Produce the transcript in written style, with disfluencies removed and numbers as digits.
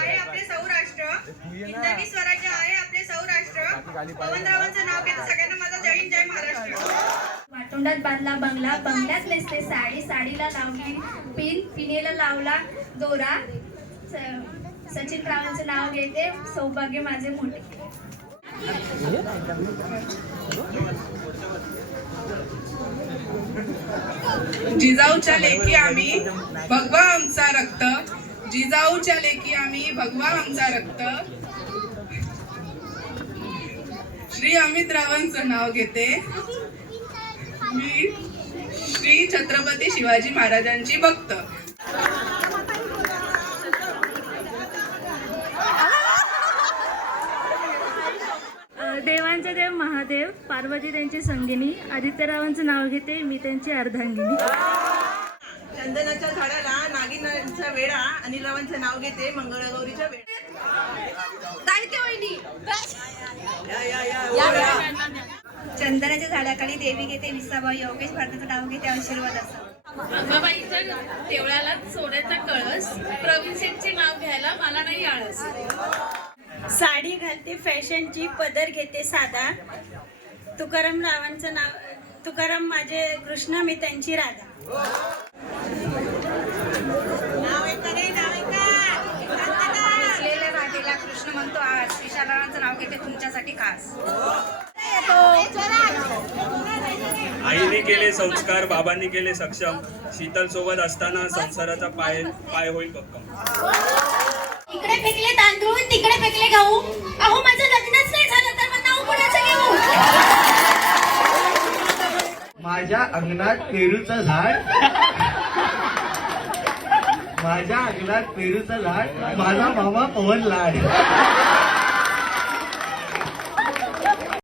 आहे आपले सौराष्ट्र, हिंदवी स्वराज्य आहे आपले सौराष्ट्र. पवनरावांचं नाव घेतं सगळ्यांना माझा जय हिंद जय महाराष्ट्र. वाटोंडात बांधला बंगला, बंगल्यात नेसते साडी, साडीला लावली पिन, पिनेला लावला दोरा. सचिन रावांचं नाव घेते सौभाग्य माझे मोठे. जिजाऊच्या लेखी आम्ही भगवा आमचा रक्त, जिजाऊच्या लेखी आम्ही भगवा आमचा रक्त. श्री अमित रावांचं नाव घेते मी, श्री छत्रपती शिवाजी महाराजांची भक्त. देवांचे देव महादेव, पार्वती त्यांची संगिनी, आदित्यरावांचं नाव घेते मी त्यांची अर्धांगिनी. चंदनाच्या झाडाला नागिनांचा वेळा, अनिलरावांचं नाव घेते मंगळगौरीच्या वेळा. चंदनाच्या झाडाखाली देवी घेते विसावा, योगेश भारताचं नाव घेते आशीर्वाद असा. अंबाबाईच्या देवळाला सोन्याचा कळस, प्रवीण शेठचे नाव घ्यायला मला नाही आळस. साडी घालते फॅशनची, पदर घेते साधा, तुकाराम रावांचं नाव, तुकाराम माझे कृष्ण मी त्यांची राधा. नसलेल्या राधेला कृष्ण म्हणतो आज, विशालारावांचं नाव घेते तुमच्यासाठी खास. आईने केले संस्कार, बाबांनी केले सक्षम, शीतल सोबत असताना संसाराचा पाय होईल भक्कम. इकडे फेकले तांदूळ, तिकडे फेकले गहू, अहो माझं लग्नच नाही झालं तर मग नाव कुणाचं घेऊ. माझ्या अंगणात पेरूचं झाड, माझ्या अंगणात पेरूचं झाड, माझा मामा पवन लाड.